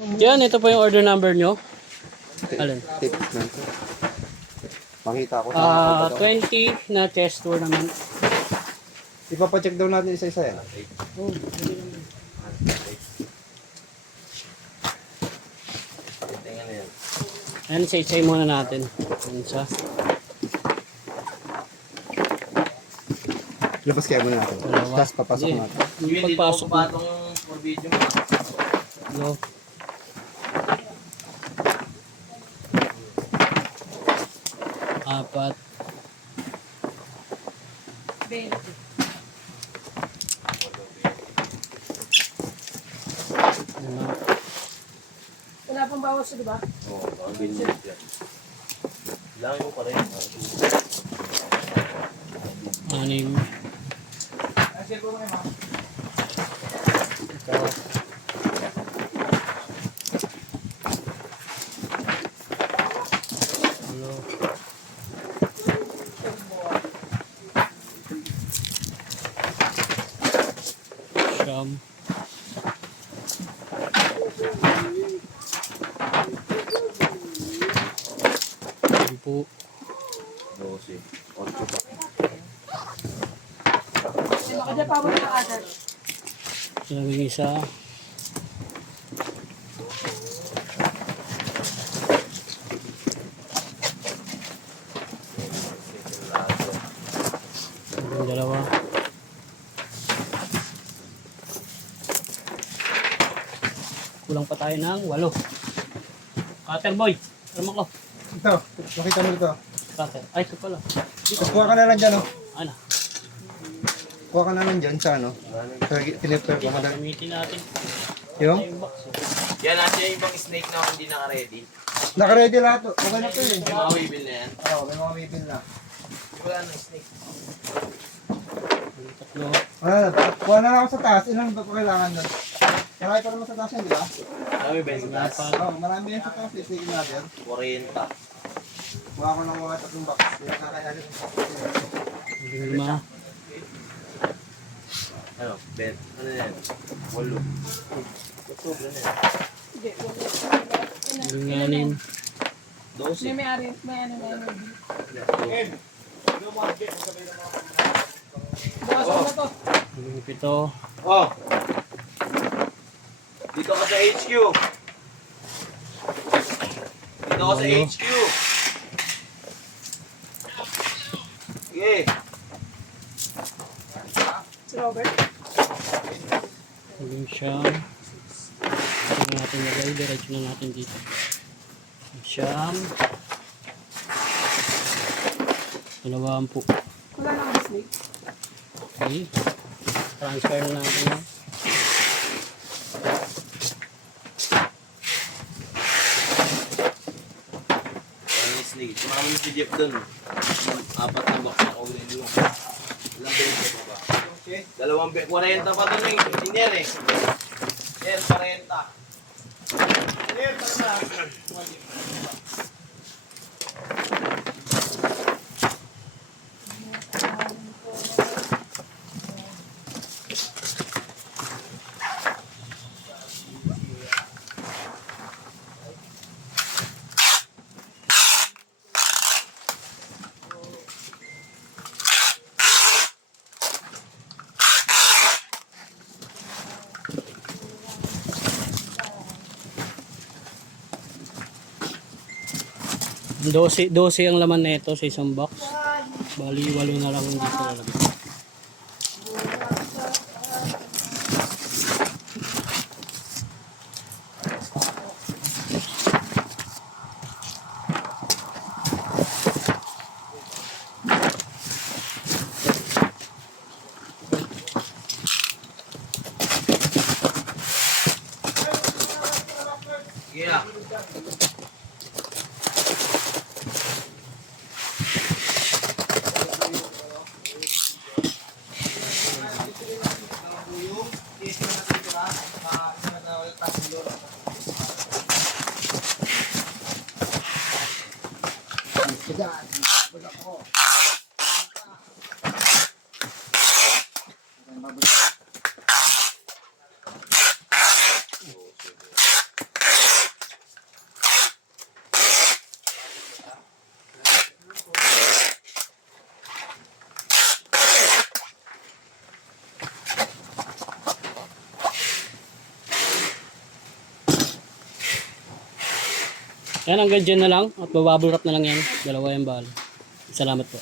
Yan, ito po yung order number nyo. Alin? Tip man. Pakita ko sa 20 na chess tournament. Ipapacheck daw natin isa-isa yan. Oh, ayan, isa-isay muna natin. Ayan siya. Labas kaya muna natin. Dalawa. Tapos papasok Sige. natin. Yung pagpasok mo. for video mo. Go. Apat. 20. Ano? Wala pang bawas, di ba? Oo, mga ganyan dyan. Lang mo pa rin. Anim. Ito. Ulo. Siyam. 10. 12. 8 pa. Di ba kada pawag na agad? Naging isa. Naging dalawa. Kulang pa tayo ng 8. Cutter boy. Ano ko? Ito, makita mo ito. Cutter. Ay, ito pala. Kuha ka na lang dyan, oh. Ano? Kuha ka na lang dyan sa ano. Sa tinipper ko. Gamitin natin. Yung? Yung box. Yan natin yung ibang snake na hindi naka-ready. Naka-ready lahat. Oh. Okay na ito eh. Yung mga waving na yan. Oo, may mga wipin na. Wala nang snake. Tatlo. Kuha na lang ako sa taas. Ilan ba ko kailangan doon? Marami pa naman sa taas yan, di ba? Dami ba yung gas? Oo, marami yan sa taas. Sige natin. 40. Kuha ko ng mga 3 box. Yung kakayanin ng box. Naging 5. Ano? Bet. Ano yan? 8. Sobra na yan. Hindi. Naging 6. 12. May ano, may ano. Bawasan na to. Naging 7. Oh! Dito ka sa HQ. Dito ka sa HQ. Sige. Si Robert. Naging 9. Ito na natin nagay. Diretso na natin dito. 9. 20. Wala na ang snake. Okay. Transfer na natin yan. Ang snake. Sumama mo si Jeff dun. 4 na box na kaulin nyo. Ilang beses pa ba? 40 pa dun eh. Engineer eh. Engineer, 40. Engineer, Dose ang laman nito sa isang box. Bali, 8 na lang dito lalagay. Yeah. Yan, hanggang dyan na lang. At bababble wrap na lang yan. Dalawa yung bali. Salamat po.